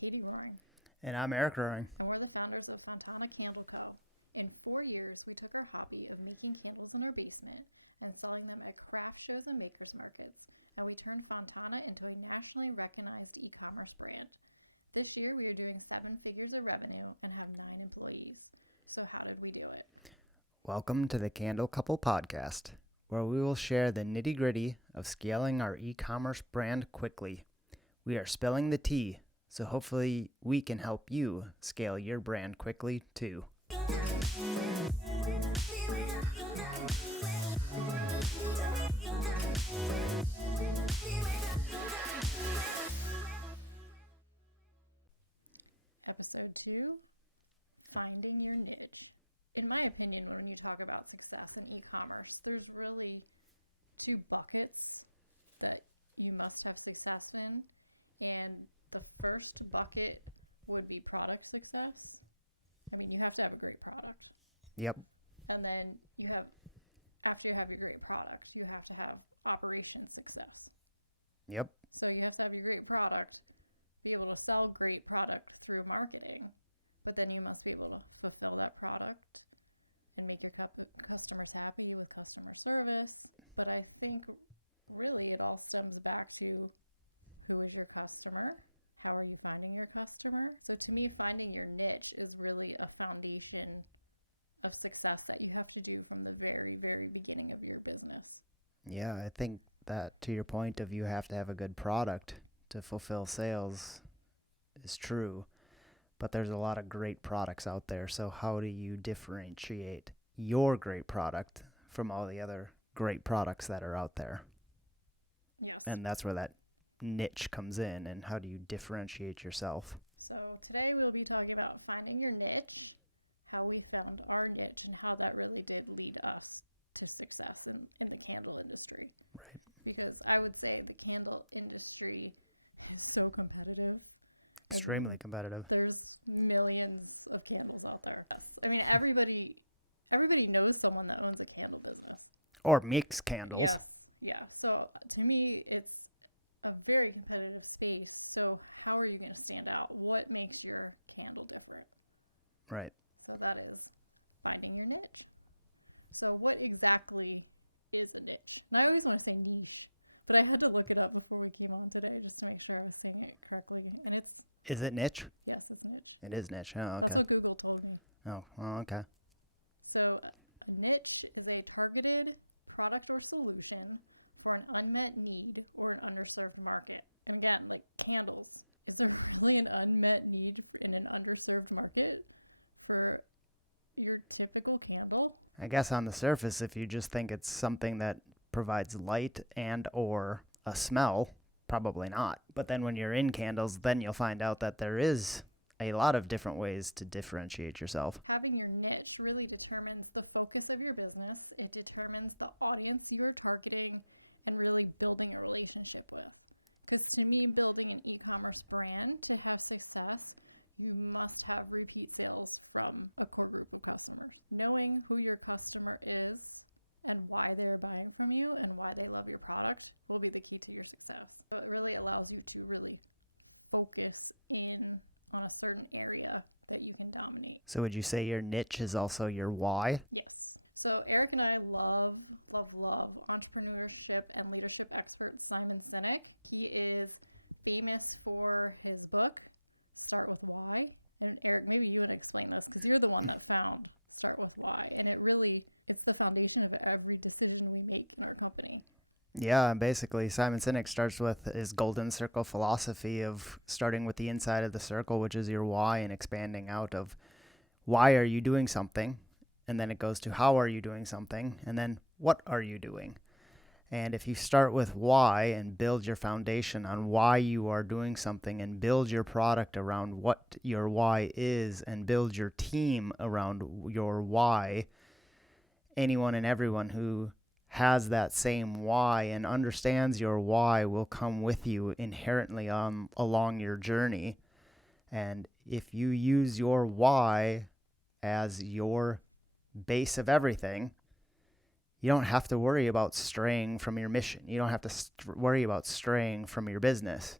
Katie Roering. And I'm Eric Roering. And we're the founders of Fontana Candle Co. In 4 years, we took our hobby of making candles in our basement and selling them at craft shows and makers markets, and we turned Fontana into a nationally recognized e-commerce brand. This year, we are doing 7 figures of revenue and have 9 employees. So how did we do it? Welcome to the Candle Couple podcast, where we will share the nitty-gritty of scaling our e-commerce brand quickly. We are spilling the tea, so hopefully we can help you scale your brand quickly too. Episode 2, Finding Your Niche. In my opinion, when you talk about success in e-commerce, there's really 2 buckets that you must have success in. And the first bucket would be product success. I mean, you have to have a great product. Yep. And then after you have your great product, you have to have operations success. Yep. So you have to have your great product, be able to sell great product through marketing, but then you must be able to fulfill that product and make your customers happy with customer service. But I think really it all stems back to who is your customer? How are you finding your customer? So to me, finding your niche is really a foundation of success that you have to do from the very, very beginning of your business. Yeah, I think that to your point of you have to have a good product to fulfill sales is true, but there's a lot of great products out there. So how do you differentiate your great product from all the other great products that are out there? Yeah. And that's where that niche comes in, and how do you differentiate yourself? So today we'll be talking about finding your niche, how we found our niche, and how that really did lead us to success in the candle industry. Right. Because I would say the candle industry is so competitive. Extremely competitive. There's millions of candles out there. I mean, everybody knows someone that owns a candle business. Or makes candles. Yeah. So to me, it's a very competitive space. So how are you going to stand out? What makes your candle different? Right. So that is finding your niche. So what exactly is a niche? And I always want to say niche, but I had to look it up before we came on today just to make sure I was saying it correctly. And Is it niche? yes, it's niche. It is niche. Oh, okay. That's what Google told me. Oh, well, okay. So a niche is a targeted product or solution for an unmet need or an underserved market. Again, like candles, is there really an unmet need in an underserved market for your typical candle? I guess on the surface, if you just think it's something that provides light and or a smell, probably not. But then when you're in candles, then you'll find out that there is a lot of different ways to differentiate yourself. Having your niche really determines the focus of your business. It determines the audience you're targeting and really building a relationship with. Because to me, building an e-commerce brand to have success, you must have repeat sales from a core group of customers. Knowing who your customer is and why they're buying from you and why they love your product will be the key to your success. So it really allows you to really focus in on a certain area that you can dominate. So would you say your niche is also your why? Yes. So Eric and I love entrepreneurship and leadership expert Simon Sinek. He is famous for his book, Start With Why. And Eric, maybe you want to explain this, because you're the one that found Start With Why. And it really is the foundation of every decision we make in our company. Yeah, basically Simon Sinek starts with his golden circle philosophy of starting with the inside of the circle, which is your why, and expanding out of why are you doing something, and then it goes to how are you doing something, and then what are you doing. And if you start with why and build your foundation on why you are doing something and build your product around what your why is and build your team around your why, anyone and everyone who has that same why and understands your why will come with you inherently along your journey. And if you use your why as your base of everything, you don't have to worry about straying from your mission. You don't have to worry about straying from your business.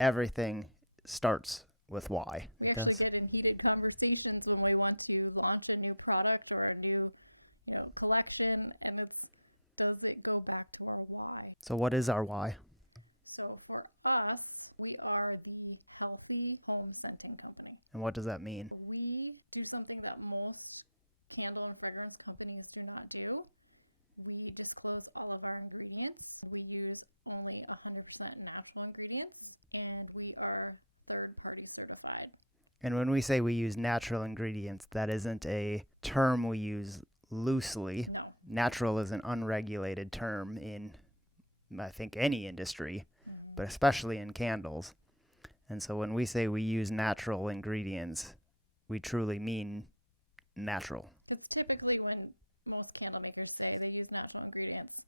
Everything starts with why. We It have does. to get in heated conversations when we want to launch a new product or a new, collection, and does it go back to our why? So what is our why? So for us, we are the healthy home scenting company. And what does that mean? We do something that most candle and fragrance companies do not do. We disclose all of our ingredients. We use only 100% natural ingredients, and we are third-party certified. And when we say we use natural ingredients, that isn't a term we use loosely. No. Natural is an unregulated term in, I think, any industry, Mm-hmm. but especially in candles. And so when we say we use natural ingredients, we truly mean natural. That's typically when most candle makers say they use natural ingredients.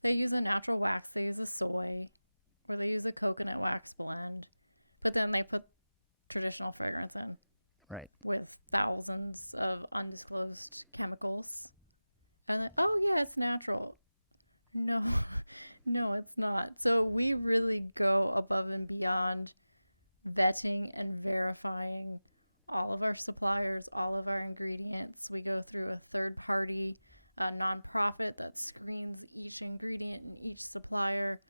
They use a natural wax, they use a soy, or they use a coconut wax blend, but then they put traditional fragrance in. Right. With thousands of undisclosed chemicals. And then, oh yeah, it's natural. No, it's not. So we really go above and beyond vetting and verifying all of our suppliers, all of our ingredients. We go through a third-party nonprofit that screens each ingredient and each supplier.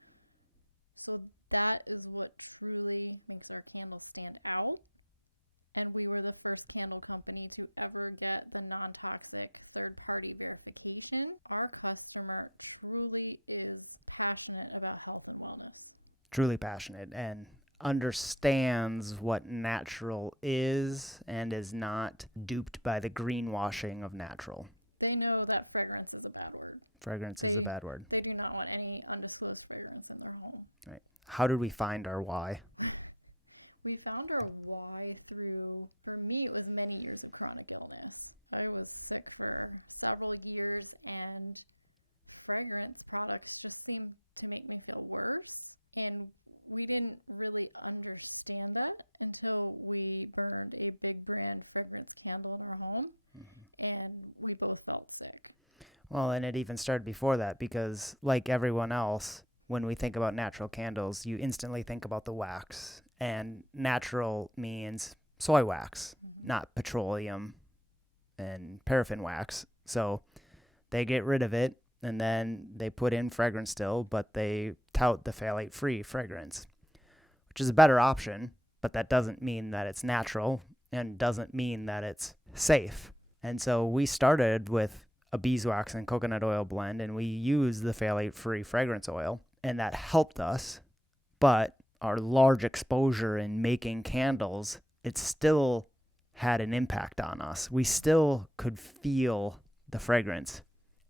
So that is what truly makes our candles stand out. And we were the first candle company to ever get the non-toxic third-party verification. Our customer truly is passionate about health and wellness. Truly passionate and understands what natural is and is not duped by the greenwashing of natural. They know that fragrance is a bad word. Fragrance is a bad word. They do not want any undisclosed fragrance in their home. Right. How did we find our why? We found our why through, for me, it was many years of chronic illness. I was sick for several years, and fragrance products just seemed to make me feel worse. And we didn't really understand that until we burned a big brand fragrance candle in our home, and we both felt sick. Well, and it even started before that because, like everyone else, when we think about natural candles, you instantly think about the wax. And natural means soy wax, not petroleum and paraffin wax. So they get rid of it, and then they put in fragrance still, but they tout the phthalate-free fragrance, which is a better option, but that doesn't mean that it's natural and doesn't mean that it's safe. And so we started with a beeswax and coconut oil blend, and we used the phthalate-free fragrance oil, and that helped us. But our large exposure in making candles, it still had an impact on us. We still could feel the fragrance.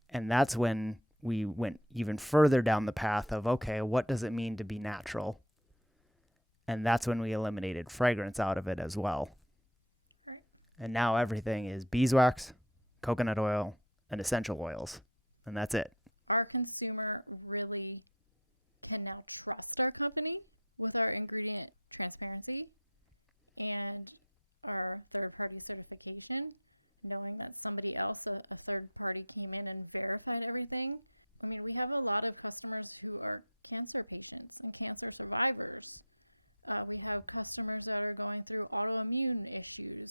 And that's when we went even further down the path of, okay, what does it mean to be natural? And that's when we eliminated fragrance out of it as well. And now everything is beeswax, coconut oil, and essential oils. And that's it. Our consumer really cannot trust our company with our ingredient transparency and our third-party certification, knowing that somebody else, a third party, came in and verified everything. I mean, we have a lot of customers who are cancer patients and cancer survivors. We have customers that are going through autoimmune issues.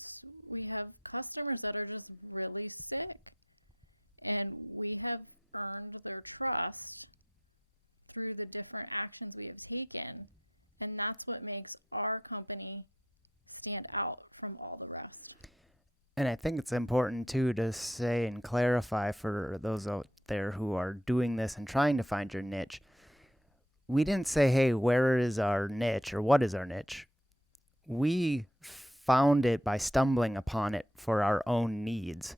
We have customers that are just really sick. And we have earned their trust through the different actions we have taken. And that's what makes our company stand out from all the rest. And I think it's important, too, to say and clarify for those out there who are doing this and trying to find your niche. We didn't say, hey, where is our niche or what is our niche? We found it by stumbling upon it for our own needs.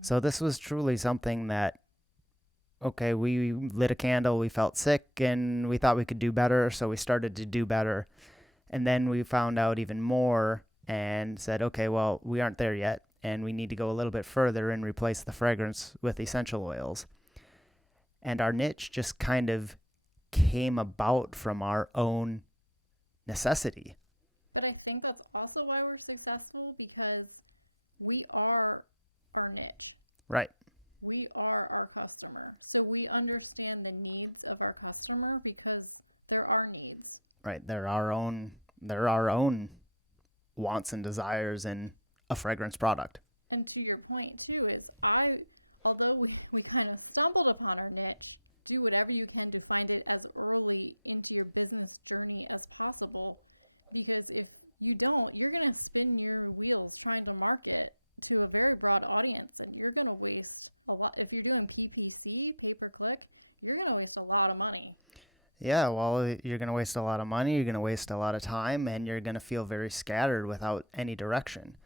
So this was truly something that, okay, we lit a candle, we felt sick, and we thought we could do better, so we started to do better. And then we found out even more and said, okay, well, we aren't there yet, and we need to go a little bit further and replace the fragrance with essential oils. And our niche just kind of came about from our own necessity. But I think that's also why we're successful, because we are our niche. Right. We are our customer. So we understand the needs of our customer because they're our needs. Right. They're our own They're our own wants and desires in a fragrance product. And to your point too, although we kind of stumbled upon our niche, do whatever you can to find it as early into your business journey as possible, because if you don't, you're going to spin your wheels trying to market to a very broad audience, and you're going to waste a lot. If you're doing PPC, pay-per-click, you're going to waste a lot of money. Yeah, well, you're going to waste a lot of money, you're going to waste a lot of time, and you're going to feel very scattered without any direction.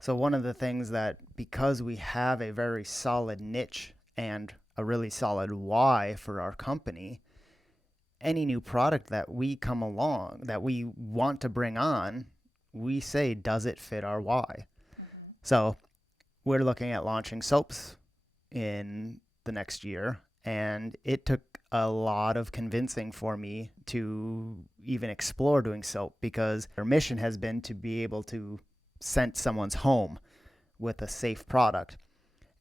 So one of the things that, because we have a very solid niche and a really solid why for our company, any new product that we come along, that we want to bring on, we say, does it fit our why? So we're looking at launching soaps in the next year, and it took a lot of convincing for me to even explore doing soap, because our mission has been to be able to scent someone's home with a safe product.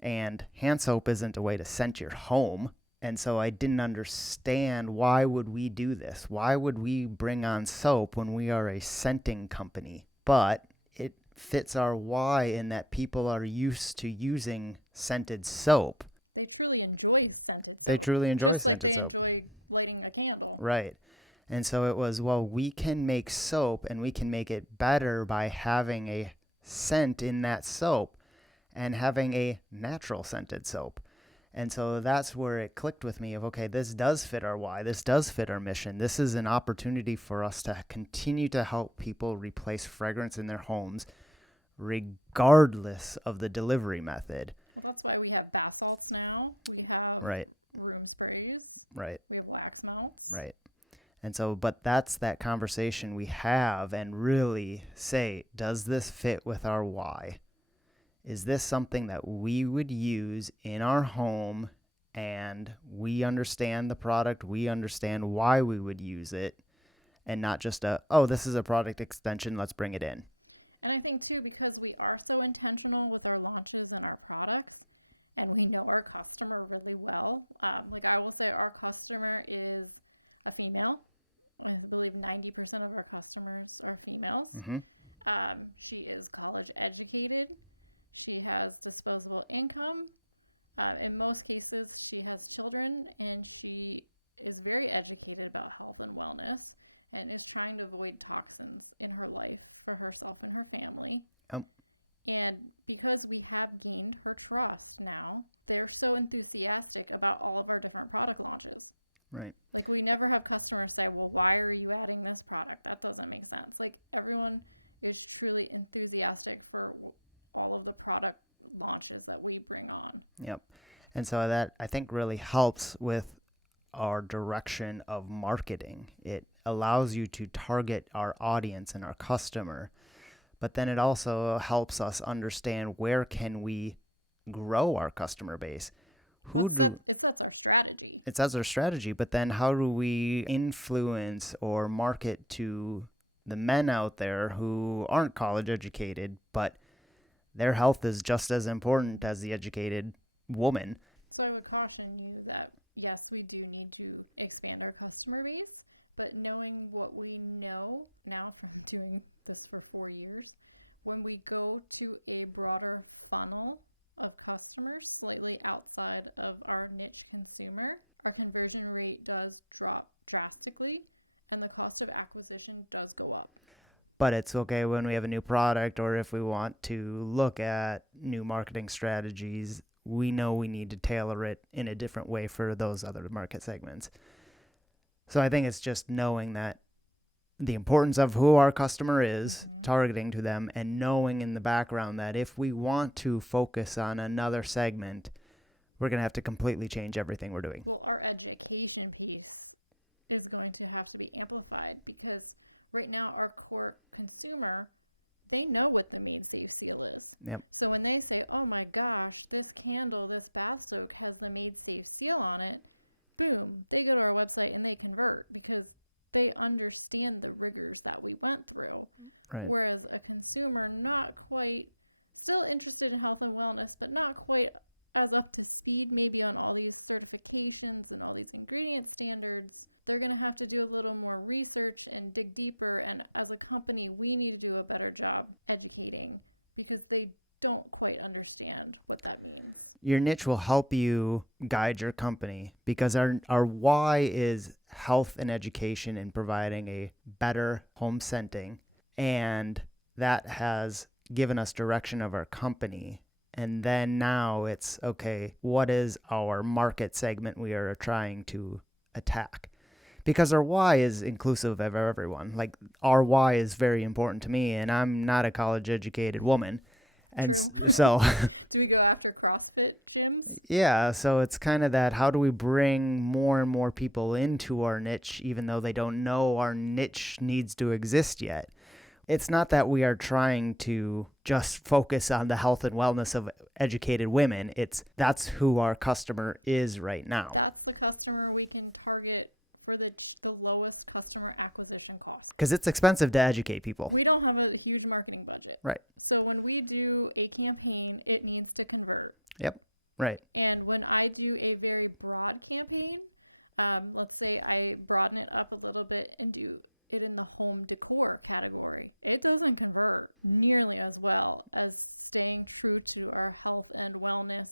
And hand soap isn't a way to scent your home. And so I didn't understand, why would we do this? Why would we bring on soap when we are a scenting company? But it fits our why in that people are used to using scented soap. They truly enjoy scented soap. They truly enjoy Just like scented they soap. enjoy lighting a candle. Right. And so it was, well, we can make soap, and we can make it better by having a scent in that soap and having a natural scented soap. And so that's where it clicked with me of, okay, this does fit our why. This does fit our mission. This is an opportunity for us to continue to help people replace fragrance in their homes, regardless of the delivery method. That's why we have bath salts now. We have Right. room sprays. Right. We have wax melts. Right. And so, but that's that conversation we have, and really say, does this fit with our why? Is this something that we would use in our home, and we understand the product, we understand why we would use it, and not just this is a product extension, let's bring it in. And I think too, because we are so intentional with our launches and our products, and we know our customer really well. Like I will say, our customer is a female, and I believe 90% of our customers are female. Mm-hmm. She is college educated. She has disposable income. In most cases, she has children, and she is very educated about health and wellness, and is trying to avoid toxins in her life for herself and her family. And because we have gained her trust now, they're so enthusiastic about all of our different product launches. Right. Like, we never have customers say, well, why are you adding this product? That doesn't make sense. Like, everyone is truly enthusiastic for all of the product launches that we bring on. Yep. And so that, I think, really helps with our direction of marketing. It allows you to target our audience and our customer, but then it also helps us understand, where can we grow our customer base? That's our strategy. It's as our strategy, but then how do we influence or market to the men out there who aren't college educated, but their health is just as important as the educated woman? So I would caution you that, yes, we do need to expand our customer base, but knowing what we know now from doing this for 4 years, when we go to a broader funnel of customers slightly outside of our niche consumer, our conversion rate does drop drastically, and the cost of acquisition does go up. But it's okay when we have a new product, or if we want to look at new marketing strategies, we know we need to tailor it in a different way for those other market segments. So I think it's just knowing that the importance of who our customer is, targeting to them, and knowing in the background that if we want to focus on another segment, we're going to have to completely change everything we're doing. Well, our education piece is going to have to be amplified, because right now our core consumer, they know what the Made Safe seal is. Yep. So when they say, oh my gosh, this candle, this bath soap has the Made Safe seal on it, boom, they go to our website and they convert, because they understand the rigors that we went through. Right. Whereas a consumer not quite, still interested in health and wellness, but not quite as up to speed maybe on all these certifications and all these ingredient standards, they're going to have to do a little more research and dig deeper. And as a company, we need to do a better job educating because they don't quite understand what that means. Your niche will help you guide your company because our why is health and education and providing a better home scenting. And that has given us direction of our company. And then now it's, okay, what is our market segment we are trying to attack? Because our why is inclusive of everyone. Like, our why is very important to me, and I'm not a college educated woman. And so do we go after CrossFit gyms? Yeah, so it's kind of that, how do we bring more and more people into our niche even though they don't know our niche needs to exist yet? It's not that we are trying to just focus on the health and wellness of educated women. That's who our customer is right now. That's the customer we can target for the lowest customer acquisition cost. Because it's expensive to educate people. We don't have a huge marketing budget. Right. So when we do a campaign, it needs to convert. Yep. Right. And when I do a very broad campaign, let's say I broaden it up a little bit and do it in the home decor category, it doesn't convert nearly as well as staying true to our health and wellness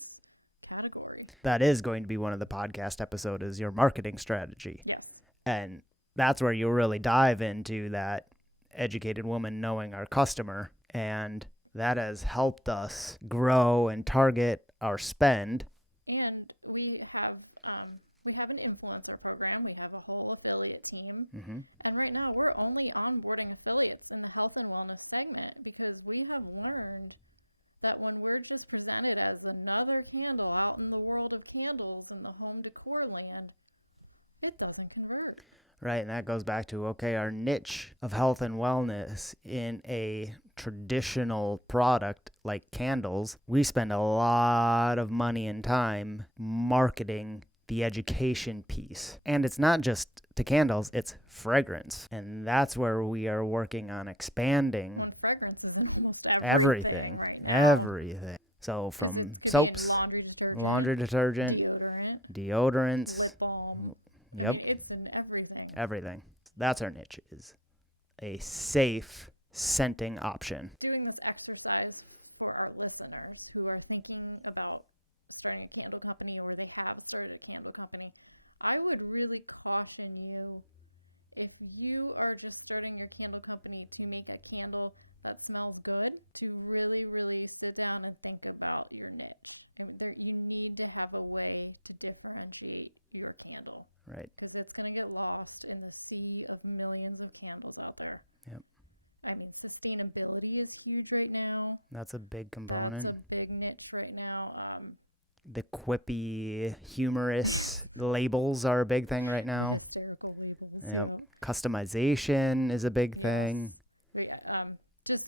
category. That is going to be one of the podcast episodes, is your marketing strategy. Yes. And that's where you'll really dive into that educated woman knowing our customer. And that has helped us grow and target our spend. And we have an influencer program. We have a whole affiliate team. Mm-hmm. And right now we're only onboarding affiliates in the health and wellness segment because we have learned that when we're just presented as another candle out in the world of candles in the home decor land, it doesn't convert. Right, and that goes back to, okay, our niche of health and wellness in a traditional product like candles, we spend a lot of money and time marketing the education piece. And it's not just to candles, it's fragrance. And that's where we are working on expanding Fragrance is almost everything. Right? Everything. So from soaps, laundry detergent, deodorants. lip balm. Yep. It's in everything. Everything. That's our niche, is a safe scenting option. Doing this exercise for our listeners who are thinking about starting a candle company or they have started a candle company, I would really caution you, if you are just starting your candle company to make a candle that smells good, to really, really sit down and think about your niche. And you need to have a way to differentiate your candle. Right. Because it's going to get lost in the sea of millions of candles out there. Yep. I mean, sustainability is huge right now. That's a big component. That's a big niche right now. The quippy, humorous labels are a big thing right now. Hysterical reasons. Yep. Customization is a big thing. Just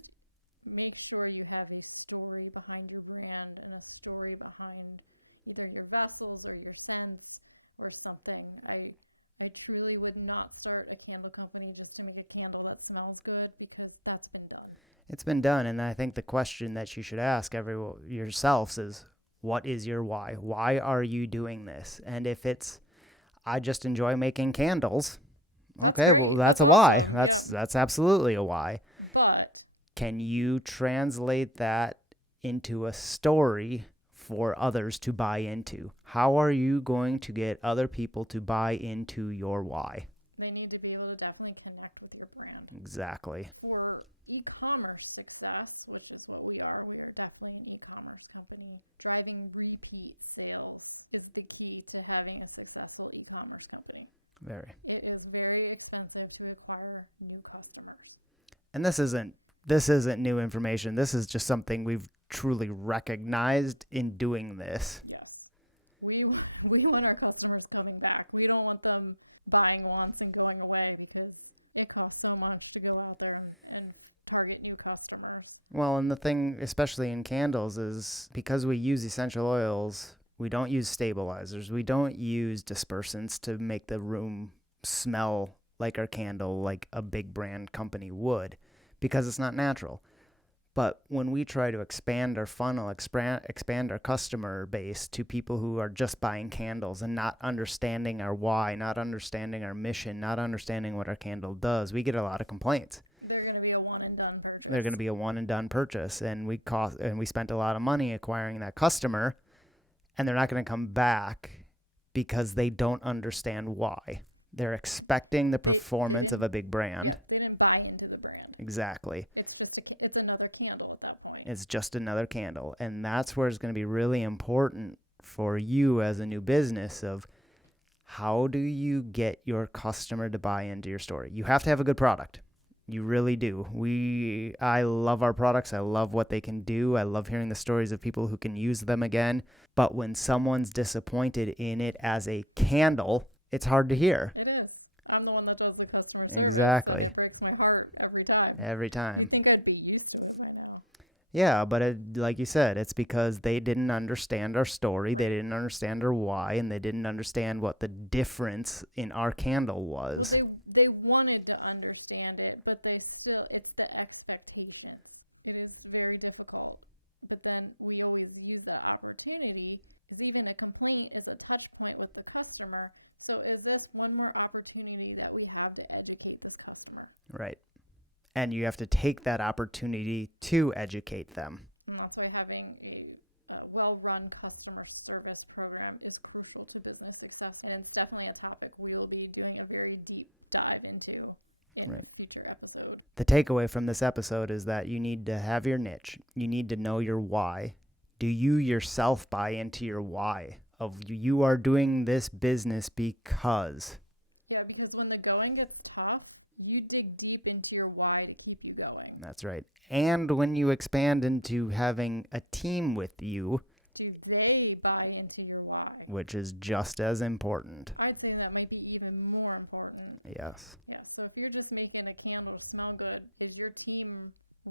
make sure you have a story behind your brand and a story behind either your vessels or your scents or something. I truly would not start a candle company just to make a candle that smells good, because that's been done. It's been done, and I think the question that you should ask yourselves is, what is your why? Why are you doing this? And if it's, I just enjoy making candles, okay, well, that's a why. That's absolutely a why. But can you translate that into a story for others to buy into? How are you going to get other people to buy into your why? they need to be able to definitely connect with your brand. Exactly. For e-commerce success, which is what we are definitely an e-commerce company. Driving repeat sales is the key to having a successful e-commerce company. Very. It is very expensive to acquire new customers. And this isn't new information. This is just something we've truly recognized in doing this. Yes. We want our customers coming back. We don't want them buying once and going away, because it costs so much to go out there and target new customers. Well, and the thing, especially in candles, is because we use essential oils, we don't use stabilizers. We don't use dispersants to make the room smell like our candle, like a big brand company would, because it's not natural. But when we try to expand our funnel, expand our customer base to people who are just buying candles and not understanding our why, not understanding our mission, not understanding what our candle does, we get a lot of complaints. They're going to be a one and done purchase. They're going to be a one and done purchase, and we spent a lot of money acquiring that customer, and they're not going to come back because they don't understand why. They're expecting the performance of a big brand. They didn't buy into the brand. Exactly. It's another candle at that point. It's just another candle. And that's where it's going to be really important for you as a new business of how do you get your customer to buy into your story? You have to have a good product. You really do. I love our products. I love what they can do. I love hearing the stories of people who can use them again. But when someone's disappointed in it as a candle, it's hard to hear. It is. I'm the one that does the customer service. Exactly. It breaks my heart every time. Every time. I think I'd be used to it by now. Yeah, but like you said, it's because they didn't understand our story, they didn't understand our why, and they didn't understand what the difference in our candle was. Well, they wanted to understand it, but it's the expectation. It is very difficult. But then we always use that opportunity, because even a complaint is a touch point with the customer. So is this one more opportunity that we have to educate this customer? Right. And you have to take that opportunity to educate them. And that's why having a well-run customer service program is crucial to business success. And it's definitely a topic we will be doing a very deep dive into in a future episode. The takeaway from this episode is that you need to have your niche. You need to know your why. Do you yourself buy into your why? Of you are doing this business because. Yeah, because when the going gets tough, you dig deep into your why to keep you going. That's right. And when you expand into having a team with you, do they buy into your why? Which is just as important. I'd say that might be even more important. Yes. Yeah, so if you're just making a candle smell good, is your team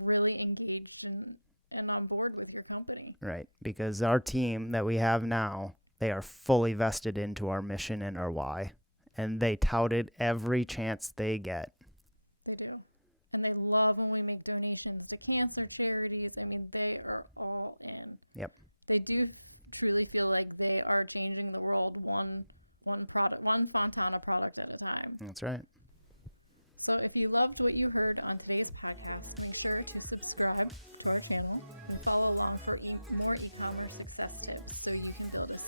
really engaged and on board with your company? Right, because our team that we have now, they are fully vested into our mission and our why, and they tout it every chance they get. They do. And they love when we make donations to cancer charities. I mean, they are all in. Yep. They do truly feel like they are changing the world one Fontana product at a time. That's right. So if you loved what you heard on today's podcast, make sure to subscribe to our channel and follow along for more e-commerce success tips so you can build a